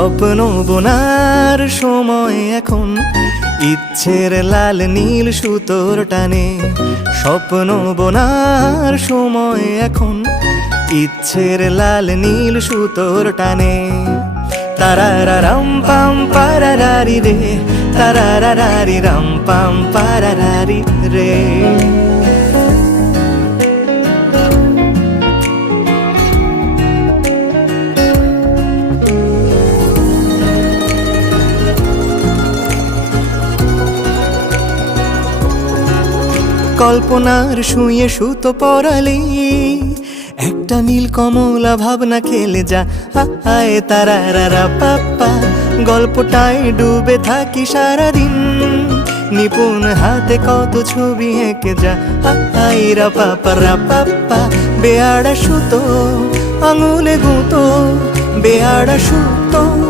স্বপ্ন বোনার সময় এখন, ইচ্ছের লাল নীল সুতোর টানে। স্বপ্ন বোনার সময় এখন, ইচ্ছের লাল নীল সুতোর টানে। তারারারাম পাম পারারারি রে, তারারারি রাম পাম পারারারি রে। কল্পনার শুয়ে সুতো পরালে একটা নীল কমলা ভাবনা খেলে যা। হায় তারারারা পাপ্পা, গল্পটায় ডুবে থাকি সারাদিন। নিপুণ হাতে কত ছবি এঁকে যা। হায় রা পাপ্পা, বেয়াড়া সুতো আঙুলে গুঁতো, বেয়াড়া সুতো।